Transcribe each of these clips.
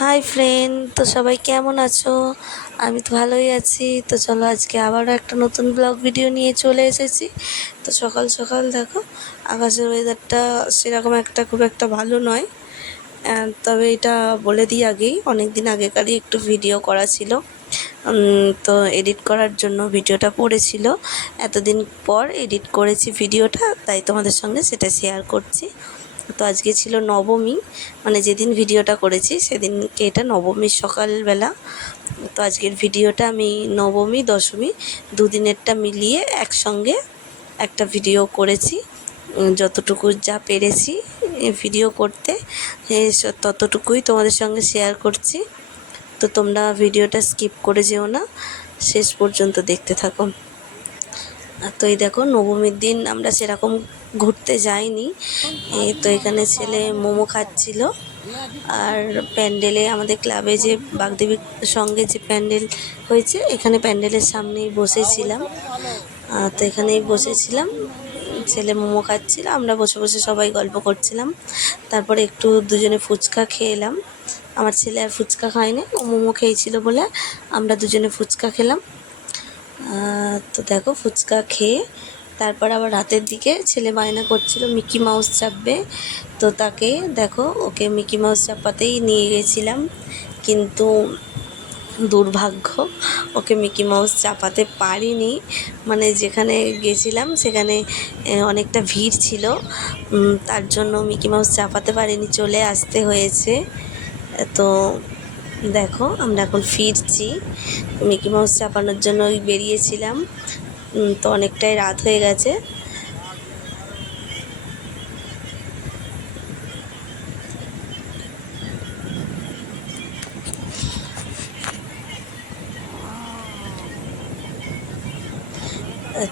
Hi friend তো সবাই কেমন আছো? আমি তো ভালোই আছি। তো চলো আজকে আবারও একটা নতুন ব্লগ ভিডিও নিয়ে চলে এসেছি। তো সকাল সকাল দেখো, আকাশের ওয়েদারটা সেরকম একটা খুব একটা ভালো নয়। তবে এটা বলে দিই আগেই অনেক দিন আগেকারই একটু ভিডিও করা ছিল। তো এডিট করার জন্য ভিডিওটা পড়েছিল। এতদিন পর এডিট করেছি ভিডিওটা তাই তোমাদের সঙ্গে সেটা শেয়ার করছি। তো আজকে ছিল নবমী মানে যেদিন ভিডিওটা করেছি সেদিনকে এটা নবমীর সকালবেলা। তো আজকের ভিডিওটা আমি নবমী, দশমী দুদিনেরটা মিলিয়ে একসঙ্গে একটা ভিডিও করেছি। যতটুকু যা পেরেছি ভিডিও করতে ততটুকুই তোমাদের সঙ্গে শেয়ার করছি। তো তোমরা ভিডিওটা স্কিপ করে যেও না, শেষ পর্যন্ত দেখতে থাকো। তো এই দেখো, নবমীর দিন আমরা সেরকম ঘুরতে যাইনি। তো এখানে ছেলে মোমো খাচ্ছিল। আর প্যান্ডেলে আমাদের ক্লাবে যে বাগদেবীর সঙ্গে যে প্যান্ডেল হয়েছে, এখানে প্যান্ডেলের সামনেই বসেছিলাম। তো এখানেই বসেছিলাম। ছেলে মোমো খাচ্ছিল, আমরা বসে বসে সবাই গল্প করছিলাম। তারপরে একটু দুজনে ফুচকা খেলাম। আমার ছেলে আর ফুচকা খায়নি, ও মোমো খেয়েছিল বলে আমরা দুজনে ফুচকা খেলাম। তো দেখো ফুচকা খেয়ে তারপর আবার রাতের দিকে ছেলে বায়না করছিল, মিকি মাউস চাপবে? তো তাকে, দেখো, ওকে মিকি মাউস চাপাতেই নিয়ে গেছিলাম, কিন্তু দুর্ভাগ্য, ওকে মিকি মাউস চাপাতে পারিনি। মানে যেখানে গেছিলাম, সেখানে অনেকটা ভিড় ছিল। তার জন্য মিকি মাউস চাপাতে পারিনি, চলে আসতে হয়েছে। তো দেখো, আমরা এখন ফিরছি। মিকি মাউস চাপানোর জন্য বেরিয়েছিলাম। তো অনেকটাই রাত হয়ে গেছে।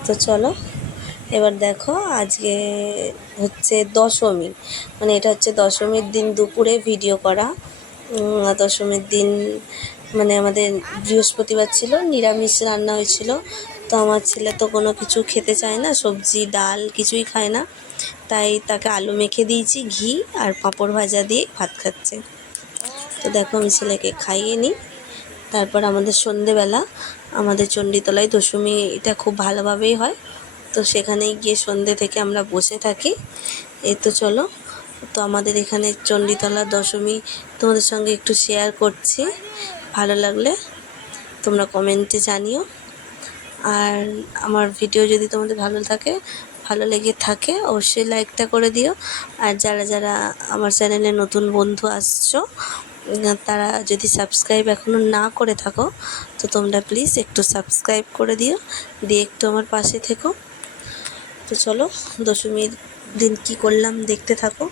তো চলো, এবার দেখো আজকে হচ্ছে দশমী। মানে এটা হচ্ছে দশমীর দিন দুপুরে ভিডিও করা। দশমীর দিন মানে আমাদের বৃহস্পতিবার ছিল, নিরামিষ রান্না হয়েছিল। তো আমার ছেলে তো কোনো কিছু খেতে চায় না, সবজি, ডাল কিছুই খায় না। তাই তাকে আলু মেখে দিয়েছি, ঘি আর পাঁপড় ভাজা দিয়ে ভাত খাচ্ছে। তো দেখো আমি ছেলেকে খাইয়ে নিই। তারপর আমাদের সন্ধেবেলা, আমাদের চণ্ডীতলায় দশমী এটা খুব ভালোভাবেই হয়। তো সেখানেই গিয়ে সন্ধে থেকে আমরা বসে থাকি। এই তো চলো, তো আমাদের এখানে চণ্ডীতলা দশমী তোমাদের সঙ্গে একটু শেয়ার করছি। ভালো লাগলে তোমরা কমেন্টে জানিও। আর আমার ভিডিও যদি তোমাদের ভালো থাকে ভালো লেগে থাকে, অবশ্যই লাইকটা করে দিও। আর যারা যারা আমার চ্যানেলে নতুন বন্ধু আসছো তারা যদি সাবস্ক্রাইব এখনও না করে থাকো, তো তোমরা প্লিজ একটু সাবস্ক্রাইব করে দিও, দিয়ে একটু আমার পাশে থেকো। তো চলো, দশমীর দিন কি করলাম দেখতে থাকো।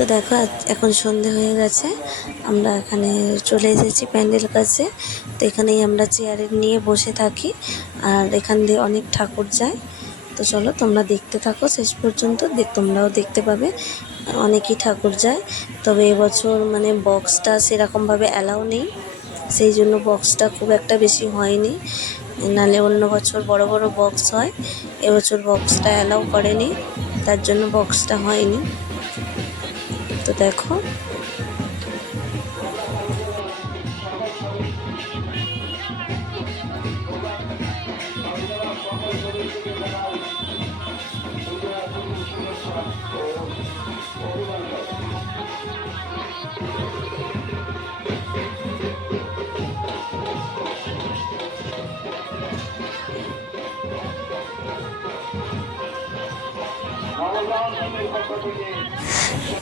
তো দেখো এখন সন্ধে হয়ে গেছে। আমরা এখানে চলে এসেছি প্যান্ডেল কাছে। তো এখানেই আমরা চেয়ারে নিয়ে বসে থাকি। আর এখান দিয়ে অনেক ঠাকুর যায়। তো চলো, তোমরা দেখতে থাকো। শেষ পর্যন্ত তোমরাও দেখতে পাবে। অনেকই ঠাকুর যায়। তবে এবছর মানে বক্সটা সেরকমভাবে অ্যালাউ নেই। সেই জন্য বক্সটা খুব একটা বেশি হয়নি। নালে অন্য বছর বড় বড় বক্স হয়। এবছর বক্সটা অ্যালাউ করেনি। তার জন্য বক্সটা হয়নি। তো দেখো।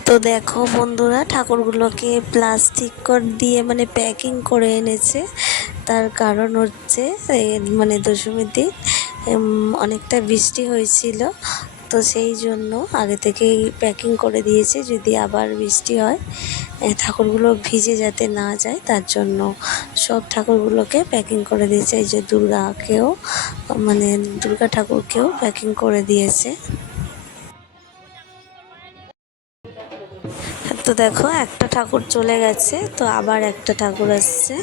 তো দেখো বন্ধুরা ঠাকুরগুলোকে প্লাস্টিক কর দিয়ে মানে প্যাকিং করে এনেছে। তার কারণ হচ্ছে মানে দশমীর দিন অনেকটা বৃষ্টি হয়েছিল। তো সেই জন্য আগে থেকেই প্যাকিং করে দিয়েছে। যদি আবার বৃষ্টি হয় ঠাকুরগুলো ভিজে যাতে না যায়, তার জন্য সব ঠাকুরগুলোকে প্যাকিং করে দিয়েছে। এই যে দুর্গাকেও মানে দুর্গা ঠাকুরকেও প্যাকিং করে দিয়েছে। তো দেখো একটা ঠাকুর চলে গেছে তো আবার একটা ঠাকুর আসছে।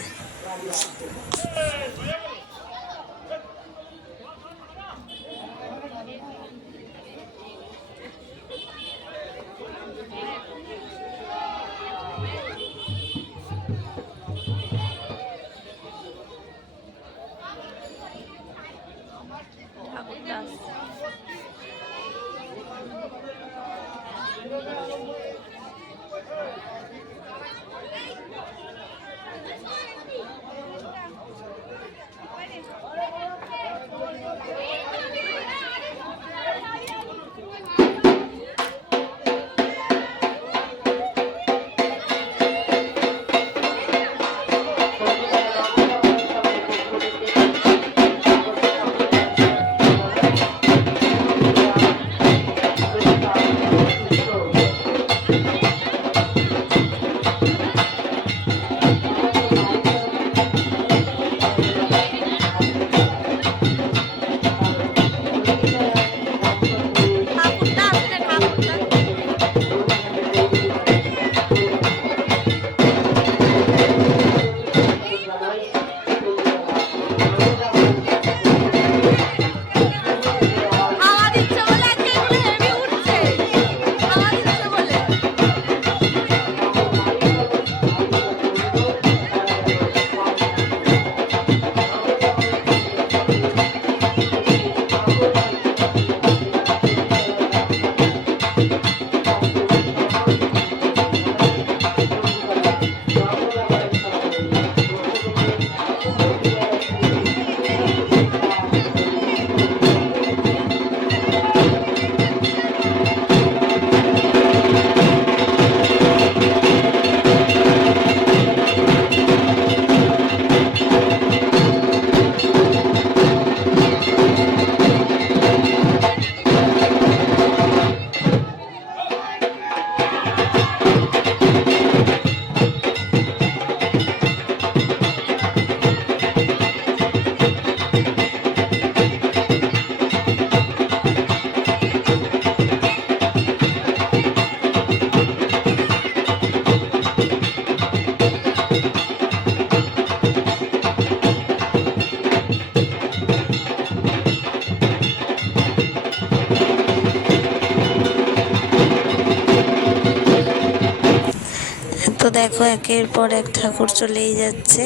দেখো, একের পর এক ঠাকুর চলেই যাচ্ছে।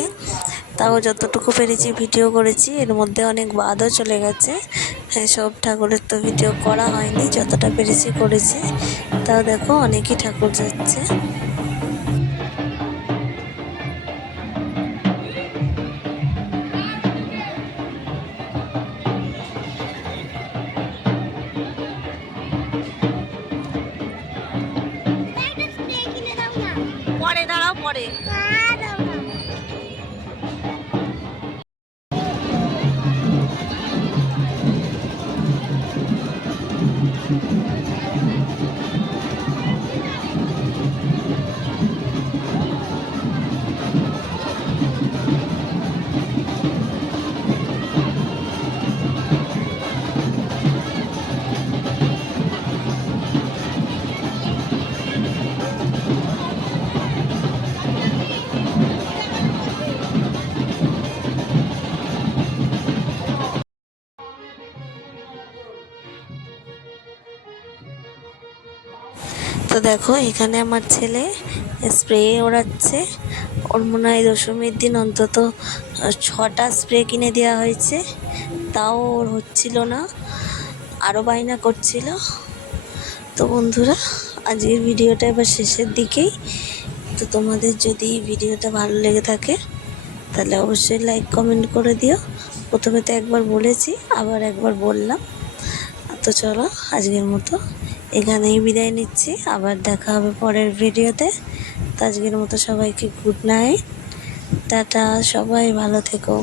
তাও যতটুকু পেরেছি ভিডিও করেছি, এর মধ্যে অনেক বাদও চলে গেছে। হ্যাঁ সব ঠাকুরের তো ভিডিও করা হয়নি, যতটা পেরেছি করেছি। তাও দেখো, অনেকই ঠাকুর যাচ্ছে। দাঁড়াও পরে। তো দেখো, এখানে আমার ছেলে স্প্রে ওড়াচ্ছে। ওর মনে হয় দশমীর দিন অন্তত ছটা স্প্রে কিনে দেওয়া হয়েছে। তাও ওর হচ্ছিল না আরও বায়না করছিল। তো বন্ধুরা, আজকের ভিডিওটা এবার শেষের দিকেই। তো তোমাদের যদি ভিডিওটা ভালো লেগে থাকে, তাহলে অবশ্যই লাইক কমেন্ট করে দিও। প্রথমে তো একবার বলেছি, আবার একবার বললাম। তো চলো, আজকের মতো এখানেই বিদায় নিচ্ছি। আবার দেখা হবে পরের ভিডিওতে। তো আজকের মতো সবাইকে গুড নাইট। টাটা, সবাই ভালো থেকো।